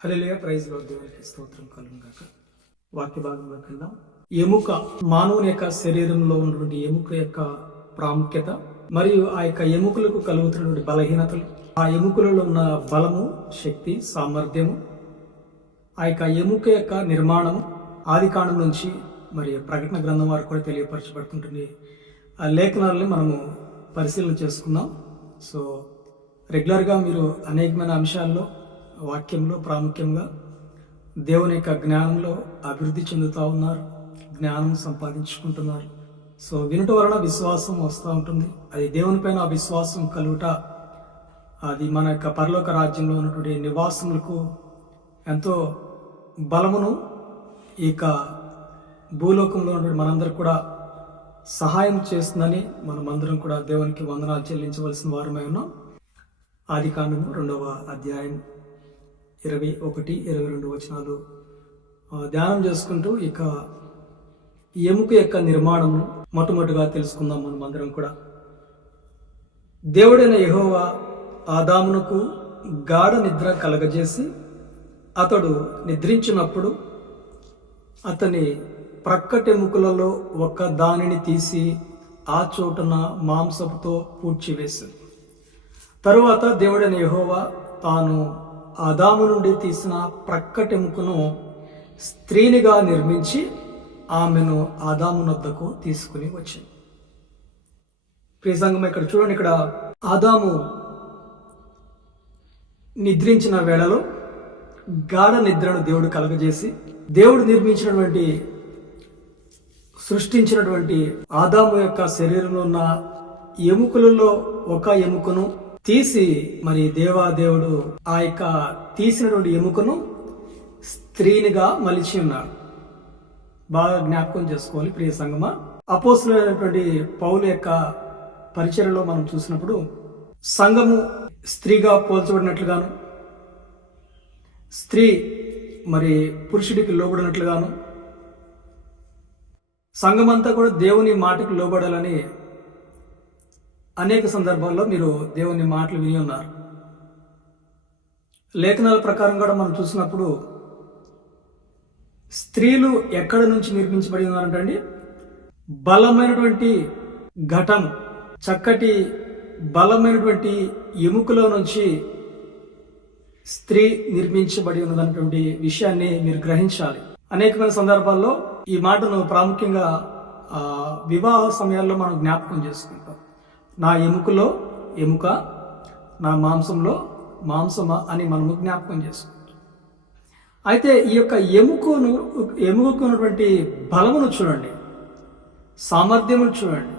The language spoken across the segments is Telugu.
హలిలియ ప్రైజ్లో దేవునికి స్తోత్రం. కలుగు వాక్య భాగంలోకి వెళ్దాం ఎముక మానవుని యొక్క శరీరంలో ఉన్నటువంటి ఎముక యొక్క ప్రాముఖ్యత మరియు ఆ యొక్క ఎముకలకు కలుగుతున్నటువంటి బలహీనతలు ఆ ఎముకలలో ఉన్న బలము శక్తి సామర్థ్యము ఆ యొక్క ఎముక యొక్క నిర్మాణం ఆది కాండం నుంచి మరి ప్రకటన గ్రంథం వారు కూడా తెలియపరచబడుతుంటుంది. ఆ లేఖనాలని మనము పరిశీలన చేసుకుందాం. సో రెగ్యులర్గా మీరు అనేకమైన అంశాల్లో వాక్యంలో ప్రాముఖ్యంగా దేవుని యొక్క జ్ఞానంలో అభివృద్ధి చెందుతూ ఉన్నారు జ్ఞానం సంపాదించుకుంటున్నారు. సో వినుట వలన విశ్వాసం వస్తూ ఉంటుంది. అది దేవునిపైన ఆ విశ్వాసం కలుగుట అది మన యొక్క పరలోక రాజ్యంలో ఉన్నటువంటి నివాసములకు ఎంతో బలమును ఈ యొక్క భూలోకంలో ఉన్నటువంటి మనందరూ కూడా సహాయం చేస్తుందని మనమందరం కూడా దేవునికి వందనాలు చెల్లించవలసిన వారమై ఉన్నాం. ఆది కాండము రెండవ అధ్యాయం. ఇరవై ఒకటి ఇరవై రెండు వచనాలు. ధ్యానం చేసుకుంటూ ఇక ఎముక యొక్క నిర్మాణము మొట్టమొదటిగా తెలుసుకుందాం మనం అందరం కూడా. దేవుడైన యెహోవా ఆదామునకు గాఢ నిద్ర కలగజేసి అతడు నిద్రించినప్పుడు అతని ప్రక్కటెముకలలో ఒక దానిని తీసి ఆ చోటున మాంసంతో పూడ్చివేసింది తరువాత దేవుడైన యహోవా తాను ఆదాము నుండి తీసిన ప్రక్కటెముకను స్త్రీనిగా నిర్మించి ఆమెను ఆదాము నొద్దకు తీసుకుని వచ్చింది. ప్రియసంగం ఇక్కడ చూడండి ఇక్కడ ఆదాము నిద్రించిన వేళలో గాఢ నిద్రను దేవుడు కలగజేసి దేవుడు నిర్మించినటువంటి సృష్టించినటువంటి ఆదాము యొక్క శరీరంలో ఉన్న ఎముకలలో ఒక ఎముకను తీసి మరి దేవాదేవుడు ఆ యొక్క తీసినటువంటి ఎముకను స్త్రీనిగా మలిచి ఉన్నాడు. బాగా జ్ఞాపకం చేసుకోవాలి ప్రియ సంగమ. అపోసులైనటువంటి పౌలు యొక్క పరిచయలో మనం చూసినప్పుడు సంఘము స్త్రీగా పోల్చబడినట్లుగాను స్త్రీ మరి పురుషుడికి లోబడినట్లుగాను సంఘమంతా కూడా దేవుని మాటకు లోబడాలని అనేక సందర్భాల్లో మీరు దేవుని మాటలు విని ఉన్నారు. లేఖనాల ప్రకారం కూడా మనం చూసినప్పుడు స్త్రీలు ఎక్కడ నుంచి నిర్మించబడి ఉన్నారంటండి బలమైనటువంటి ఘటం చక్కటి బలమైనటువంటి ఎముకలో నుంచి స్త్రీ నిర్మించబడి ఉన్నదన్నటువంటి విషయాన్ని మీరు గ్రహించాలి. అనేకమైన సందర్భాల్లో ఈ మాటను ప్రాముఖ్యంగా వివాహ సమయాల్లో మనం జ్ఞాపకం చేసుకుంటాం. నా ఎముకలో ఎముక నా మాంసంలో మాంసమా అని మనము జ్ఞాపకం చేసుకుంటాం. అయితే ఈ యొక్క ఎముకను ఎముకకు ఉన్నటువంటి బలమును చూడండి. సామర్థ్యమును చూడండి.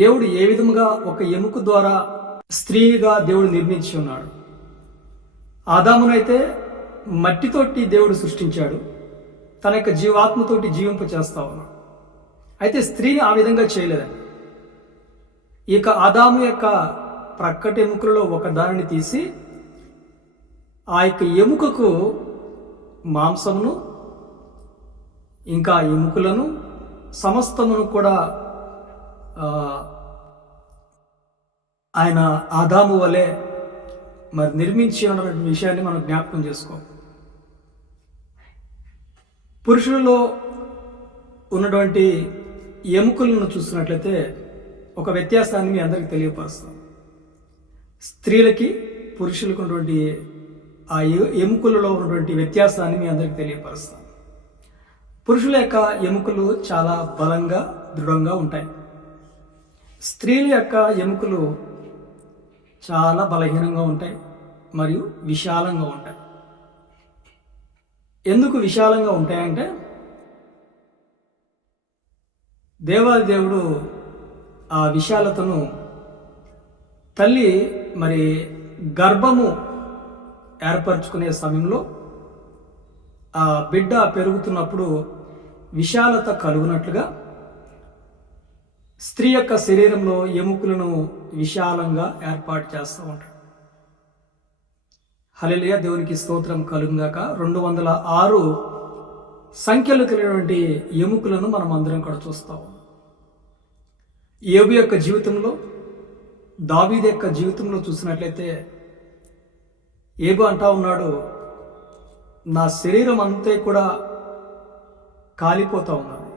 దేవుడు ఏ విధముగా ఒక ఎముక ద్వారా స్త్రీగా దేవుడు నిర్మించి ఉన్నాడు. ఆదామునైతే మట్టితోటి దేవుడు సృష్టించాడు. తన యొక్క జీవాత్మతోటి జీవింప చేస్తా ఉన్నాడు. అయితే స్త్రీని ఆ విధంగా చేయలేదండి. ఇక ఆదాము యొక్క ప్రక్కటి ఎముకలలో ఒక దానిని తీసి ఆ యొక్క ఎముకకు మాంసమును ఇంకా ఎముకలను సమస్తమును కూడా ఆయన ఆదాము వలె మరి నిర్మించి ఉన్నటువంటి విషయాన్ని మనం జ్ఞాపకం చేసుకో. పురుషులలో ఉన్నటువంటి ఎముకలను చూసినట్లయితే ఒక వ్యత్యాసాన్ని మీ అందరికీ తెలియపరుస్తాం. స్త్రీలకి పురుషులకు ఉన్నటువంటి ఆ ఎముకలలో ఉన్నటువంటి వ్యత్యాసాన్ని మీ అందరికీ తెలియపరుస్తాం. పురుషుల యొక్క ఎముకలు చాలా బలంగా దృఢంగా ఉంటాయి. స్త్రీల యొక్క ఎముకలు చాలా బలహీనంగా ఉంటాయి మరియు విశాలంగా ఉంటాయి. ఎందుకు విశాలంగా ఉంటాయంటే దేవాది దేవుడు ఆ విశాలతను తల్లి మరి గర్భము ఏర్పరచుకునే సమయంలో ఆ బిడ్డ పెరుగుతున్నప్పుడు విశాలత కలుగునట్లుగా స్త్రీ యొక్క శరీరంలో ఎముకలను విశాలంగా ఏర్పాటు చేస్తూ ఉంటాడు. హలిలియ దేవునికి స్తోత్రం కలుగుగాక రెండు వందల ఆరు సంఖ్యలు కలిగినటువంటి ఎముకలను మనం అందరం కూడా చూస్తాం. ఏబు యొక్క జీవితంలో దావీద్ యొక్క జీవితంలో చూసినట్లయితే ఏబు అంటా ఉన్నాడు నా శరీరం అంతే కూడా కాలిపోతూ ఉన్నది.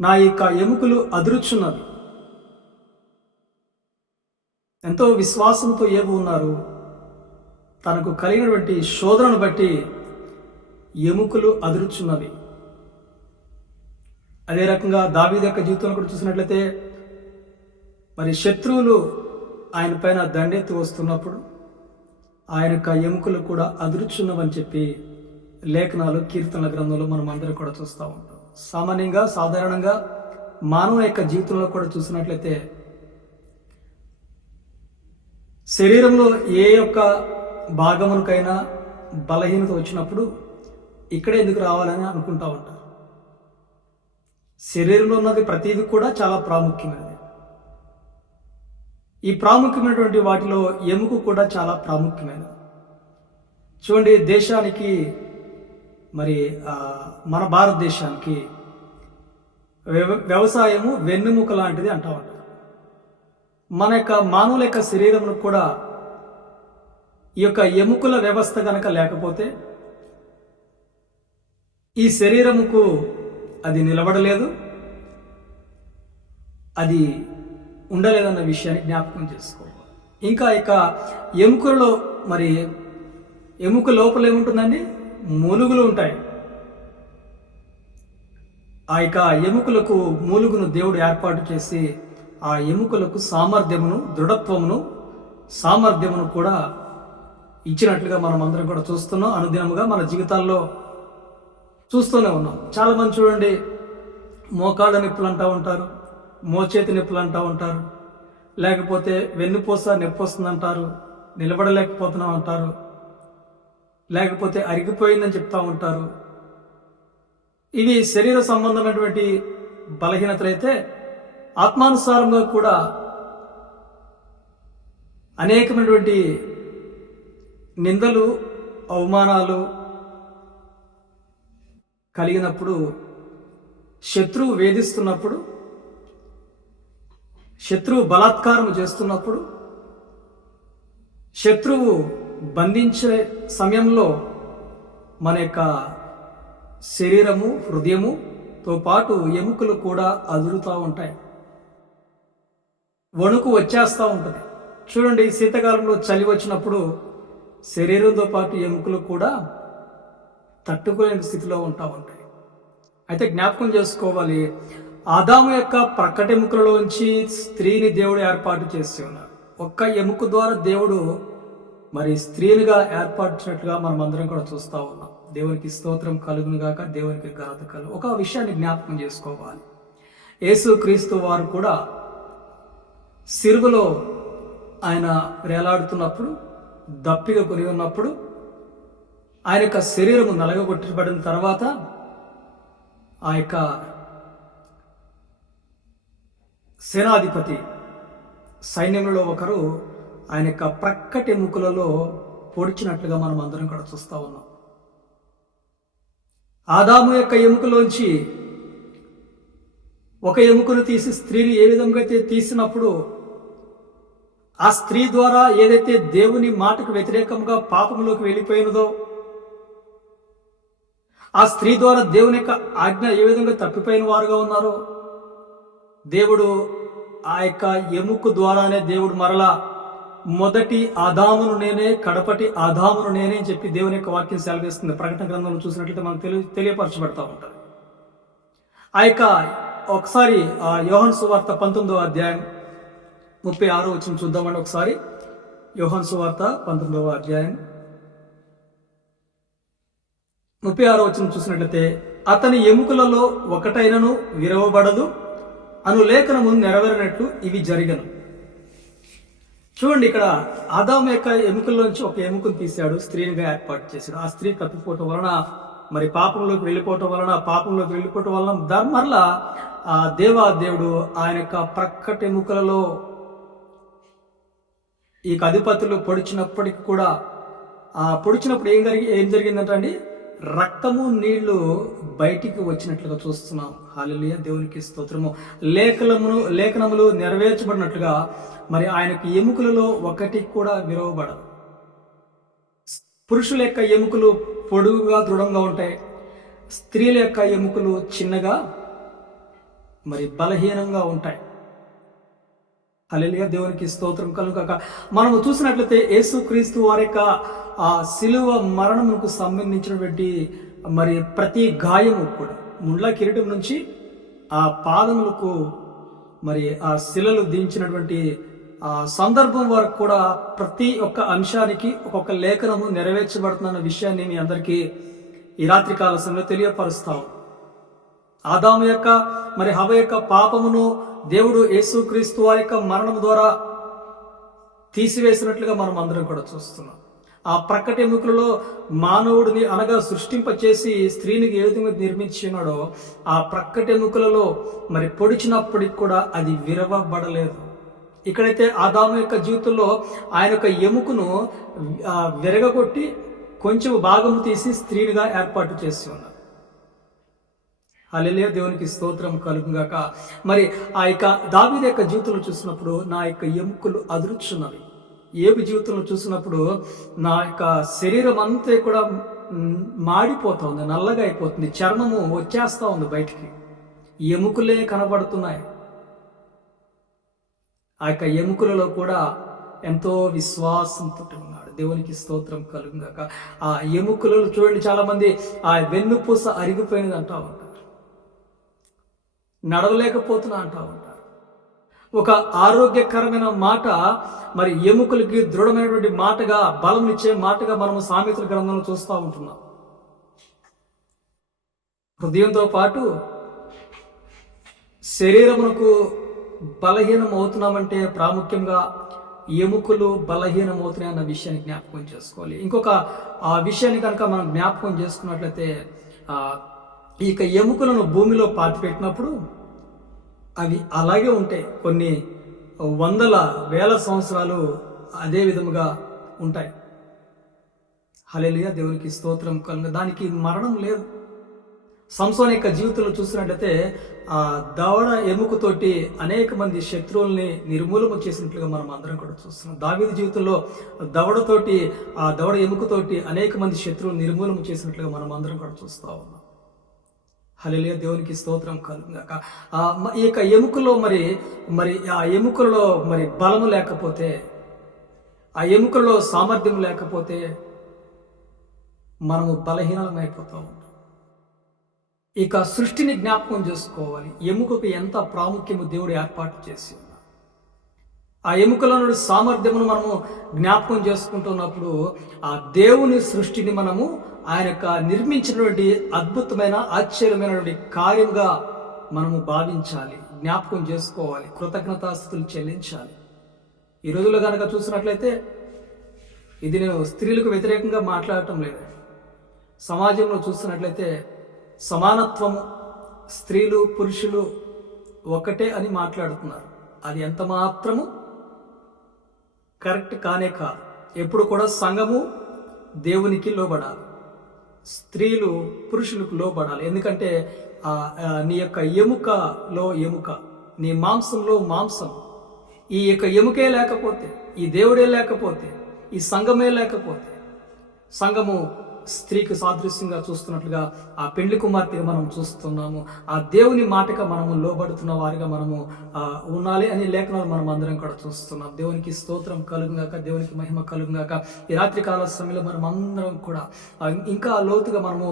నా యొక్క ఎముకలు అదురుచున్నవి. ఎంతో విశ్వాసంతో ఏబు ఉన్నారు. తనకు కలిగినటువంటి శోధనను బట్టి ఎముకలు అదురుచున్నవి. అదే రకంగా దావీద్ యొక్క జీవితంలో కూడా చూసినట్లయితే మరి శత్రువులు ఆయన పైన దండెత్తి వస్తున్నప్పుడు ఆయన యొక్క ఎముకలు కూడా అదృచ్చున్నవని చెప్పి లేఖనాలు కీర్తనల గ్రంథంలో మనం అందరం కూడా చూస్తూ ఉంటాం. సామాన్యంగా సాధారణంగా మానవ యొక్క జీవితంలో కూడా చూసినట్లయితే శరీరంలో ఏ యొక్క భాగమునకైనా బలహీనత వచ్చినప్పుడు ఇక్కడే ఎందుకు రావాలని అనుకుంటూ ఉంటారు? శరీరంలో ఉన్నది ప్రతిదీ కూడా చాలా ప్రాముఖ్యమైనది. ఈ ప్రాముఖ్యమైనటువంటి వాటిలో ఎముక కూడా చాలా ప్రాముఖ్యమైనది. చూడండి దేశానికి మరి మన భారతదేశానికి వ్యవ- వ్యవసాయము వెన్నెముక లాంటిది అంటా ఉంటారు. మన యొక్క మానవుల యొక్క శరీరమును కూడా ఈ యొక్క ఎముకల వ్యవస్థ కనుక లేకపోతే ఈ శరీరముకు అది నిలబడలేదు అది ఉండలేదన్న విషయాన్ని జ్ఞాపకం చేసుకోవాలి. ఇంకా ఇక ఎముకలలో మరి ఎముక లోపల ఏముంటుందండి? మూలుగులు ఉంటాయి. ఆ యొక్క ఎముకలకు మూలుగును దేవుడు ఏర్పాటు చేసి ఆ ఎముకలకు సామర్థ్యమును దృఢత్వమును సామర్థ్యమును కూడా ఇచ్చినట్లుగా మనం అందరం కూడా చూస్తున్నాం. అనుదినముగా మన జీవితాల్లో చూస్తూనే ఉన్నాం. చాలా మంది చూడండి మోకాళ్ళ నొప్పులు అంటూ ఉంటారు మోచేతి నొప్పులు అంటూ ఉంటారు లేకపోతే వెన్నుపూస నొప్పి వస్తుందంటారు నిలబడలేకపోతున్నాం అంటారు లేకపోతే అరిగిపోయిందని చెప్తూ ఉంటారు. ఇవి శరీర సంబంధమైనటువంటి బలహీనతలైతే ఆత్మానుసారంగా కూడా అనేకమైనటువంటి నిందలు అవమానాలు కలిగినప్పుడు శత్రువు వేధిస్తున్నప్పుడు శత్రువు బలాత్కారం చేస్తున్నప్పుడు శత్రువు బంధించే సమయంలో మన యొక్క శరీరము హృదయముతో పాటు ఎముకలు కూడా అదురుతూ ఉంటాయి. వణుకు వచ్చేస్తూ ఉంటుంది. చూడండి శీతాకాలంలో చలి వచ్చినప్పుడు శరీరంతో పాటు ఎముకలు కూడా తట్టుకోలేని స్థితిలో ఉంటా ఉంటాయి అయితే జ్ఞాపకం చేసుకోవాలి ఆదాము యొక్క ప్రక్కటి ఎముకలలోంచి స్త్రీని దేవుడు ఏర్పాటు చేసి ఉన్నారు. ఒక్క ఎముక ద్వారా దేవుడు మరి స్త్రీలుగా ఏర్పరిచినట్లుగా మనం అందరం కూడా చూస్తూ ఉన్నాం. దేవునికి స్తోత్రం కలుగును గాక దేవునికి ఘనత కలుగు. ఒక విషయాన్ని జ్ఞాపకం చేసుకోవాలి. యేసు క్రీస్తు వారు కూడా సిరువులో ఆయన వేలాడుతున్నప్పుడు దప్పిగా కొని ఉన్నప్పుడు ఆయన యొక్క శరీరము నలగగొట్టబడిన తర్వాత ఆ యొక్క సేనాధిపతి సైన్యంలో ఒకరు ఆయన యొక్క ప్రక్కటి ఎముకలలో పొడిచినట్లుగా మనం అందరం కూడా చూస్తా ఉన్నాం. ఆదాము యొక్క ఎముకలోంచి ఒక ఎముకను తీసి స్త్రీని ఏ విధంగా అయితే తీసినప్పుడు ఆ స్త్రీ ద్వారా ఏదైతే దేవుని మాటకు వ్యతిరేకంగా పాపంలోకి వెళ్ళిపోయినదో ఆ స్త్రీ ద్వారా దేవుని యొక్క ఆజ్ఞ ఏ విధంగా తప్పిపోయిన వారుగా ఉన్నారో? దేవుడు ఆ యొక్క ఎముక ద్వారానే దేవుడు మరలా మొదటి ఆదామును నేనే కడపటి ఆదామును నేనే అని చెప్పి దేవుని యొక్క వాక్యం సెలవిస్తుంది. ప్రకటన గ్రంథంలో చూసినట్లయితే మనకు తెలియ తెలియపరచబడతా ఉంటారు ఆ యొక్క ఒకసారి ఆ యోహన్ సువార్త పంతొమ్మిదో అధ్యాయం ముప్పై ఆరో వచ్చిన చూద్దామండి ఒకసారి. యోహన్ సువార్త పంతొమ్మిదవ అధ్యాయం ముప్పై ఆరో వచ్చిన చూసినట్లయితే అతని ఎముకలలో ఒకటైనను విరవబడదు అను లేఖనము నెరవేరినట్లు ఇవి జరిగను. చూడండి ఇక్కడ ఆదాం యొక్క ఎముకల్లోంచి ఒక ఎముకను తీశాడు స్త్రీనిగా ఏర్పాటు చేశాడు. ఆ స్త్రీ తప్పిపోవటం వలన మరి పాపంలోకి వెళ్ళిపోవటం వలన పాపంలోకి వెళ్ళిపోవటం వలన దాని మరలా ఆ దేవా దేవుడు ఆయన యొక్క ప్రక్కటి ఎముకలలో ఈ అధిపతులు పొడిచినప్పటికి కూడా ఆ పొడిచినప్పుడు ఏం జరిగి ఏం జరిగిందంటే అండి రక్తము నీళ్ళు బయటికి వచ్చినట్లుగా చూస్తున్నాం. హాలియ దేవునికి స్తోత్రము. లేఖనములు లేఖనములు నెరవేర్చబడినట్లుగా మరి ఆయనకు ఎముకలలో ఒకటి కూడా విరవబడదు. పురుషుల యొక్క ఎముకలు పొడుగుగా దృఢంగా ఉంటాయి. స్త్రీల యొక్క ఎముకలు చిన్నగా మరి బలహీనంగా ఉంటాయి. హల్లెలూయా. దేవునికి స్తోత్రం కలుగాక మనము చూసినట్లయితే యేసుక్రీస్తు వారి యొక్క ఆ శిలువ మరణమునకు సంబంధించినటువంటి మరి ప్రతి గాయము కూడా. ముండ్ల కిరీటం నుంచి ఆ పాదములకు మరి ఆ శిలలు దించినటువంటి ఆ సందర్భం వరకు కూడా ప్రతి ఒక్క అంశానికి ఒక్కొక్క లేఖనము నెరవేర్చబడుతున్న విషయాన్ని మీ అందరికీ ఈ రాత్రి కాల సమయంలో తెలియపరుస్తాం ఆదాము యొక్క మరి హవ యొక్క పాపమును దేవుడు యేసుక్రీస్తు వారి యొక్క మరణం ద్వారా తీసివేసినట్లుగా మనం అందరం కూడా చూస్తున్నాం. ఆ ప్రక్కటి ఎముకలలో మానవుడిని అనగా సృష్టింపచేసి స్త్రీని ఏ విధంగా నిర్మించినాడో ఆ ప్రక్కటి ఎముకలలో మరి పొడిచినప్పటికి కూడా అది విరవబడలేదు. ఇక్కడైతే ఆదాము యొక్క జీవితంలో ఆయన యొక్క ఎముకను విరగగొట్టి కొంచెం భాగము తీసి స్త్రీనిగా ఏర్పాటు చేసి ఉన్నారు. హల్లెలూయా! దేవునికి స్తోత్రం కలుగుగాక మరి ఆ యొక్క దావిద యొక్క జీవితంలో చూసినప్పుడు నా యొక్క ఎముకలు అదురుచున్నవి. ఏబి జీవితంలో చూసినప్పుడు నా యొక్క శరీరం అంతా కూడా మ్, ఉంది నల్లగా అయిపోతుంది చర్మము వచ్చేస్తూ ఉంది బయటికి. ఎముకలే కనబడుతున్నాయి. ఆ యొక్క ఎముకలలో కూడా ఎంతో విశ్వాసంతో ఉన్నాడు. దేవునికి స్తోత్రం కలుగుగాక. ఆ ఎముకలలో చూడండి చాలామంది ఆ వెన్నుపూస అరిగిపోయినది అంటా ఉంటారు. నడవలేకపోతున్నా అంటా ఉంటారు. ఒక ఆరోగ్యకరమైన మాట మరి ఎముకలకి దృఢమైనటువంటి మాటగా బలమునిచ్చే మాటగా మనము సామెతల గ్రంథంలో చూస్తూ ఉంటున్నాం. హృదయంతో పాటు శరీరమునకు బలహీనం అవుతున్నామంటే ప్రాముఖ్యంగా ఎముకలు బలహీనం అవుతున్నాయి అన్న విషయాన్ని జ్ఞాపకం చేసుకోవాలి. ఇంకొక ఆ విషయాన్ని కనుక మనం జ్ఞాపకం చేసుకున్నట్లయితే ఈ యొక్క ఎముకలను భూమిలో పాతిపెట్టినప్పుడు అవి అలాగే ఉంటాయి కొన్ని వందల వేల సంవత్సరాలు అదే విధముగా ఉంటాయి. హల్లెలూయా దేవునికి స్తోత్రం కలుగు. దానికి మరణం లేదు. సంసోన్ యొక్క జీవితంలో చూసినట్లయితే ఆ దవడ ఎముకతోటి అనేక మంది శత్రువుల్ని నిర్మూలన చేసినట్లుగా మనం అందరం కూడా చూస్తున్నాం. దావీది జీవితంలో దవడతోటి ఆ దవడ ఎముకతోటి అనేక మంది శత్రువులు నిర్మూలన చేసినట్లుగా మనం అందరం కూడా చూస్తూ ఉన్నాం. హల్లెలూయా దేవునికి స్తోత్రం కలుగాక ఈ యొక్క ఎముకలో మరి మరి ఆ ఎముకలలో మరి బలము లేకపోతే ఆ ఎముకలలో సామర్థ్యం లేకపోతే మనము బలహీనమైపోతూ. ఉంటాం ఇక సృష్టిని జ్ఞాపకం చేసుకోవాలి. ఎముకకు ఎంత ప్రాముఖ్యము దేవుడు ఏర్పాటు చేసి ఆ ఎముకల నుండి సామర్థ్యమును మనము జ్ఞాపకం చేసుకుంటున్నప్పుడు ఆ దేవుని సృష్టిని మనము ఆయన యొక్క నిర్మించినటువంటి అద్భుతమైన ఆశ్చర్యమైనటువంటి కార్యముగా మనము భావించాలి జ్ఞాపకం చేసుకోవాలి కృతజ్ఞతాస్థుతులు చెల్లించాలి. ఈ రోజుల్లో కనుక చూసినట్లయితే ఇది నేను స్త్రీలకు వ్యతిరేకంగా మాట్లాడటం లేదు. సమాజంలో చూసినట్లయితే సమానత్వము స్త్రీలు పురుషులు ఒకటే అని మాట్లాడుతున్నారు. అది ఎంత మాత్రము? కరెక్ట్ కానే కాదు. ఎప్పుడు కూడా సంఘము దేవునికి లోబడాలి. స్త్రీలు పురుషులకు లోబడాలి. ఎందుకంటే నీ యొక్క ఎముకలో ఎముక నీ మాంసంలో మాంసం. ఈ యొక్క ఎముకే లేకపోతే ఈ దేవుడే లేకపోతే ఈ సంఘమే లేకపోతే సంఘము స్త్రీకి సాదృశ్యంగా చూస్తున్నట్లుగా ఆ పెళ్ళి కుమార్తెగా మనం చూస్తున్నాము. ఆ దేవుని మాటగా మనము లోబడుతున్న వారిగా మనము ఉండాలి అని లేఖనాలు మనం అందరం కూడా చూస్తున్నాం. దేవునికి స్తోత్రం కలుగుగాక దేవునికి మహిమ కలుగుగాక ఈ రాత్రి కాల సమయంలో మనం అందరం కూడా ఇంకా లోతుగా మనము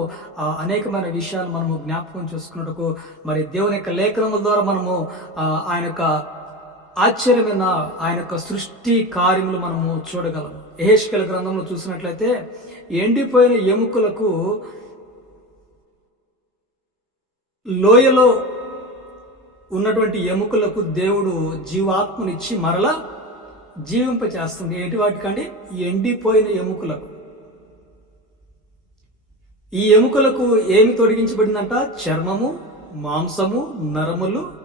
అనేకమైన విషయాలు మనము జ్ఞాపకం చేసుకున్నట్టుకు మరి దేవుని యొక్క లేఖనముల ద్వారా మనము ఆయన యొక్క ఆశ్చర్యమైన ఆయన యొక్క సృష్టి కార్యములు మనము చూడగలం. ఎహెష్కల గ్రంథంలో చూసినట్లయితే ఎండిపోయిన ఎముకలకు లోయలో ఉన్నటువంటి ఎముకలకు దేవుడు జీవాత్మనిచ్చి మరలా జీవింప చేస్తుంది ఏంటి వాటికంటే ఎండిపోయిన ఎముకలకు. ఈ ఎముకలకు ఏమి తొడిగించబడిందంట? చర్మము మాంసము నరములు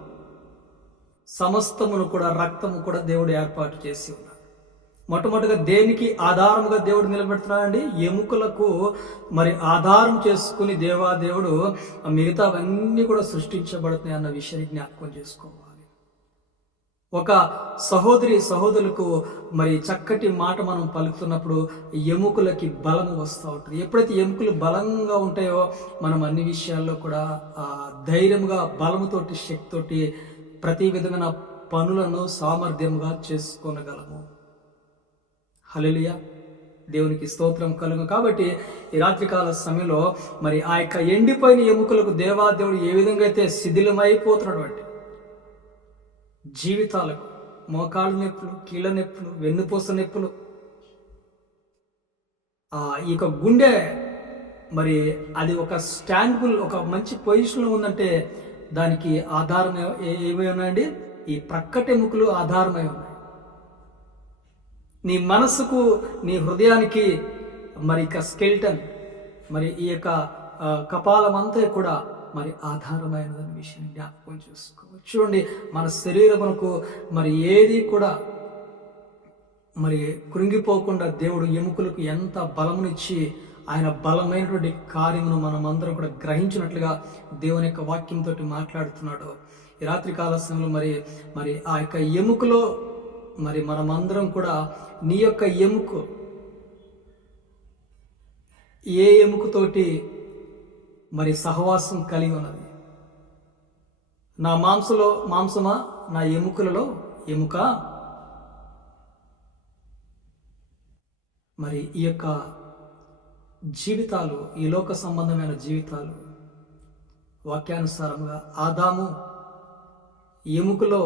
సమస్తమును కూడా రక్తము కూడా దేవుడు ఏర్పాటు చేసి ఉన్నాడు. మొట్టమొదటిగా దేనికి ఆధారముగా దేవుడు నిలబెడుతున్నాడండి? ఎముకలకు మరి ఆధారం చేసుకుని దేవా దేవుడు మిగతావన్నీ కూడా సృష్టించబడుతున్నాయి అన్న విషయాన్ని జ్ఞాపకం చేసుకోవాలి. ఒక సహోదరి సహోదరులకు మరి చక్కటి మాట మనం పలుకుతున్నప్పుడు ఎముకలకి బలం వస్తూ ఉంటుంది. ఎప్పుడైతే ఎముకలు బలంగా ఉంటాయో మనం అన్ని విషయాల్లో కూడా ధైర్యంగా బలముతోటి శక్తితోటి ప్రతి విధమైన పనులను సామర్థ్యంగా చేసుకోనగలము. హలలియ దేవునికి స్తోత్రం కలుగు. కాబట్టి ఈ రాత్రికాల సమయంలో మరి ఆ యొక్క ఎండిపోయిన ఎముకలకు దేవాదేవుడు ఏ విధంగా అయితే శిథిలమైపోతున్నటువంటి జీవితాలకు మోకాళ్ళ నొప్పులు కీళ్ళ నొప్పులు వెన్నుపూస నొప్పులు ఆ ఈ యొక్క గుండె మరి అది ఒక స్టాండబుల్ ఒక మంచి పొజిషన్లో ఉందంటే దానికి ఆధారం ఏమై ఉన్నాయండి? ఈ ప్రక్కటెముకలు ఆధారమై ఉన్నాయి. నీ మనసుకు నీ హృదయానికి మరి ఇక స్కెల్టన్ మరి ఈ యొక్క కపాలమంతా కూడా మరి ఆధారమైనదని విషయం జ్ఞాపకం చేసుకోవచ్చు. చూడండి మన శరీరమునకు మరి ఏది కూడా మరి కృంగిపోకుండా దేవుడు ఎముకలకు ఎంత బలమునిచ్చి ఆయన బలమైనటువంటి కార్యమును మనం అందరం కూడా గ్రహించినట్లుగా దేవుని యొక్క వాక్యంతో మాట్లాడుతున్నాడు. ఈ రాత్రి కాల సమయంలో మరి మరి ఆ యొక్క ఎముకలో మరి మనమందరం కూడా నీ యొక్క ఎముకు ఏ ఎముకతోటి మరి సహవాసం కలిగి ఉన్నది? నా మాంసలో మాంసమా? నా ఎముకలలో ఎముక? మరి ఈ యొక్క జీవితాలు ఈ లోక సంబంధమైన జీవితాలు. వాక్యానుసారంగా ఆదాము ఎముకలో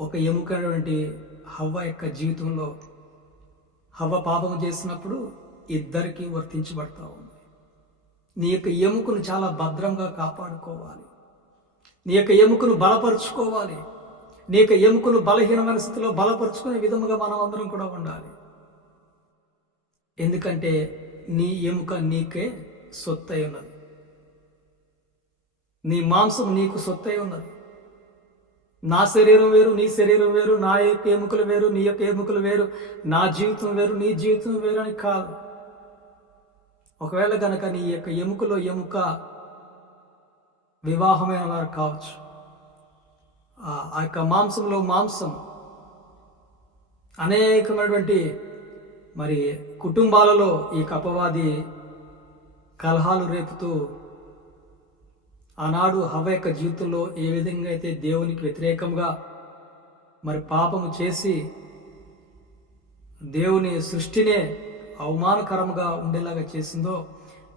ఒక ఎముకైనటువంటి హవ్వ యొక్క జీవితంలో హవ్వ పాపము చేసినప్పుడు ఇద్దరికీ వర్తించబడతా ఉంది. నీ యొక్క ఎముకను చాలా భద్రంగా కాపాడుకోవాలి. నీ యొక్క ఎముకను బలపరుచుకోవాలి. నీ యొక్క ఎముకను బలహీనమైన స్థితిలో బలపరుచుకునే విధముగా మనం అందరం కూడా ఉండాలి. ఎందుకంటే నీ ఎముక నీకే సొత్తై ఉన్నది. నీ మాంసం నీకు సొత్తై ఉన్నది. నా శరీరం వేరు నీ శరీరం వేరు నా యొక్క ఎముకలు వేరు నీ యొక్క ఎముకలు వేరు నా జీవితం వేరు నీ జీవితం వేరు అని కాదు. ఒకవేళ కనుక నీ యొక్క ఎముకలో ఎముక వివాహమైన వారు కావచ్చు. ఆ యొక్క మాంసంలో మాంసం అనేకమైనటువంటి మరి కుటుంబాలలో ఈ కపవాది కలహాలు రేపుతూ ఆనాడు హవ యొక్క జీవితంలో ఏ విధంగా అయితే దేవునికి వ్యతిరేకంగా మరి పాపము చేసి దేవుని సృష్టినే అవమానకరంగా ఉండేలాగా చేసిందో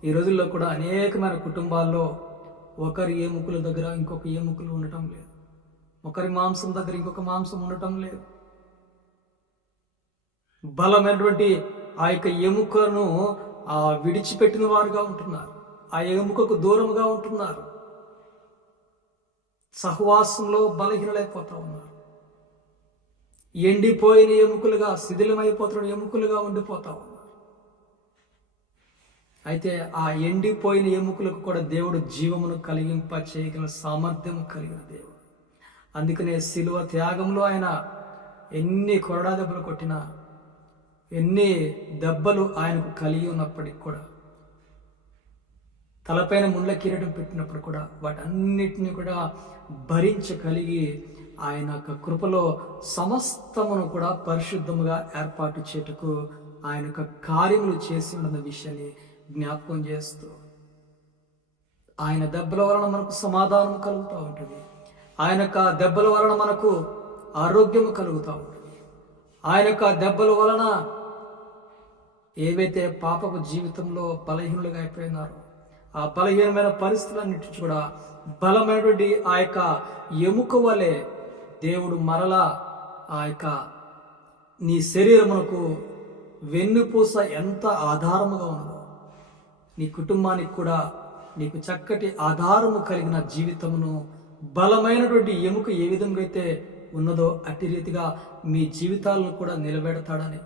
ఈ రోజుల్లో కూడా అనేకమైన కుటుంబాల్లో ఒకరి ఎముకల దగ్గర ఇంకొక ఎముకలు ఉండటం లేదు. ఒకరి మాంసం దగ్గర ఇంకొక మాంసం ఉండటం లేదు. బలమైనటువంటి ఆ యొక్క ఎముకను ఆ విడిచిపెట్టిన వారుగా ఉంటున్నారు. ఆ ఎముకకు దూరముగా ఉంటున్నారు. సహవాసంలో బలహీనలైపోతూ ఉన్నారు. ఎండిపోయిన ఎముకలుగా శిథిలమైపోతున్న ఎముకలుగా ఉండిపోతా ఉన్నారు. అయితే ఆ ఎండిపోయిన ఎముకలకు కూడా దేవుడు జీవమును కలిగింప చేయగల సామర్థ్యం కలిగిన దేవుడు. అందుకనే శిలువ త్యాగంలో ఆయన ఎన్ని కొరడా దెబ్బలు కొట్టినా ఎన్ని దెబ్బలు ఆయనకు కలిగి ఉన్నప్పటికి కూడా తలపైన ముళ్ళ కిరీటం పెట్టినప్పుడు కూడా వాటన్నిటిని కూడా భరించగలిగి ఆయన యొక్క కృపలో సమస్తమును కూడా పరిశుద్ధముగా ఏర్పాటు చేయుటకు ఆయన యొక్క కార్యములు చేసి ఉన్న విషయాన్ని జ్ఞాపకం చేస్తూ ఆయన దెబ్బల వలన మనకు సమాధానం కలుగుతూ ఉంటుంది. ఆయన యొక్క దెబ్బల వలన మనకు ఆరోగ్యము కలుగుతూ ఉంటుంది. ఆయన యొక్క దెబ్బల వలన ఏవైతే పాపపు జీవితంలో బలహీనులుగా అయిపోయినారో ఆ బలహీనమైన పరిస్థితులన్నిటి కూడా బలమైనటువంటి ఆ యొక్క ఎముక వలె దేవుడు మరలా ఆ యొక్క నీ శరీరమునకు వెన్నుపూస ఎంత ఆధారముగా ఉన్నదో నీ కుటుంబానికి కూడా నీకు చక్కటి ఆధారము కలిగిన జీవితమును బలమైనటువంటి ఎముక ఏ విధంగా అయితే ఉన్నదో అట్టి రీతిగా మీ జీవితాలను కూడా నిలబెడతాడని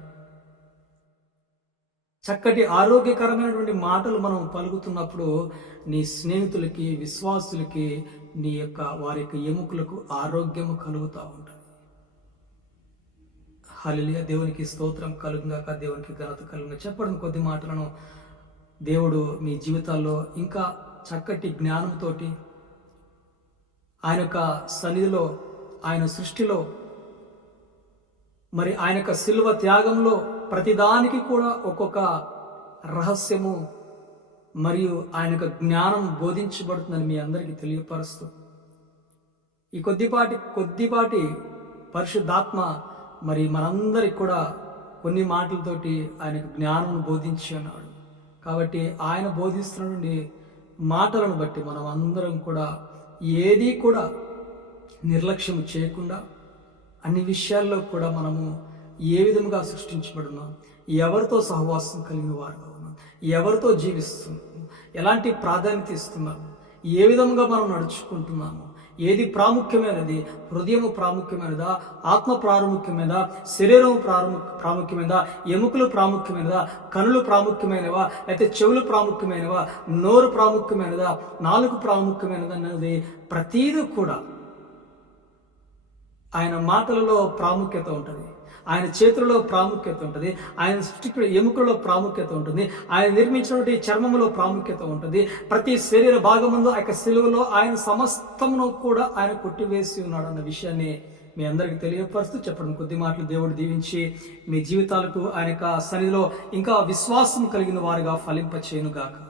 చక్కటి ఆరోగ్యకరమైనటువంటి మాటలు మనం పలుకుతున్నప్పుడు నీ స్నేహితులకి విశ్వాసులకి నీ యొక్క వారి యొక్క ఎముకలకు ఆరోగ్యము కలుగుతూ ఉంటుంది. హలిలియ దేవునికి స్తోత్రం కలుగుగాక దేవునికి ఘనత కలుగుగా చెప్పడం కొద్ది మాటలను దేవుడు మీ జీవితాల్లో ఇంకా చక్కటి జ్ఞానంతోటి ఆయన యొక్క సన్నిధిలో ఆయన సృష్టిలో మరి ఆయన యొక్క శిల్వ త్యాగంలో ప్రతిదానికి కూడా ఒక్కొక్క రహస్యము మరియు ఆయన యొక్క జ్ఞానం బోధించబడుతుందని మీ అందరికీ తెలియపరుస్తూ. ఈ కొద్దిపాటి కొద్దిపాటి పరిశుద్ధాత్మ మరి మనందరికి కూడా కొన్ని మాటలతోటి ఆయన జ్ఞానం బోధించి అన్నాడు. కాబట్టి ఆయన బోధిస్తున్న మాటలను బట్టి మనం అందరం కూడా ఏదీ కూడా నిర్లక్ష్యం చేయకుండా అన్ని విషయాల్లో కూడా మనము ఏ విధముగా సృష్టించబడినా? ఎవరితో సహవాసం కలిగిన వారుగా ఉన్నాం ఎవరితో జీవిస్తున్నాము? ఎలాంటి ప్రాధాన్యత ఇస్తున్నాము? ఏ విధంగా మనం నడుచుకుంటున్నాము? ఏది ప్రాముఖ్యమైనది? హృదయము ప్రాముఖ్యమైనదా? ఆత్మ ప్రాముఖ్యమైనదా? శరీరం ప్రాము ప్రాముఖ్యమైనదా? ఎముకలు ప్రాముఖ్యమైనదా? కనులు ప్రాముఖ్యమైనవా? అయితే చెవులు ప్రాముఖ్యమైనవా? నోరు ప్రాముఖ్యమైనదా? నాలుగు ప్రాముఖ్యమైనదా అన్నది ప్రతీది కూడా ఆయన మాటలలో ప్రాముఖ్యత ఉంటుంది. ఆయన చేతులలో ప్రాముఖ్యత ఉంటుంది. ఆయన సృష్టికుడు ఎముకలలో ప్రాముఖ్యత ఉంటుంది. ఆయన నిర్మించినటువంటి చర్మంలో ప్రాముఖ్యత ఉంటుంది. ప్రతి శరీర భాగముందు ఆ యొక్క సెలువులో ఆయన సమస్తమును కూడా ఆయన కొట్టివేసి ఉన్నాడు అన్న విషయాన్ని మీ అందరికి తెలియపరుస్తూ చెప్పడం కొద్ది మాటలు దేవుడు దీవించి మీ జీవితాలకు ఆయన యొక్క సన్నిధిలో ఇంకా విశ్వాసం కలిగిన వారుగా ఫలింప చేయనుగాక